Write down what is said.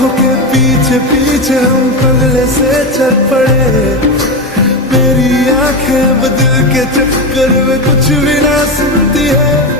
आंखों के पीछे पीछे हम पगले से चल पड़े। मेरी आंखें अब दिल के चक्कर में कुछ भी ना सुनती है।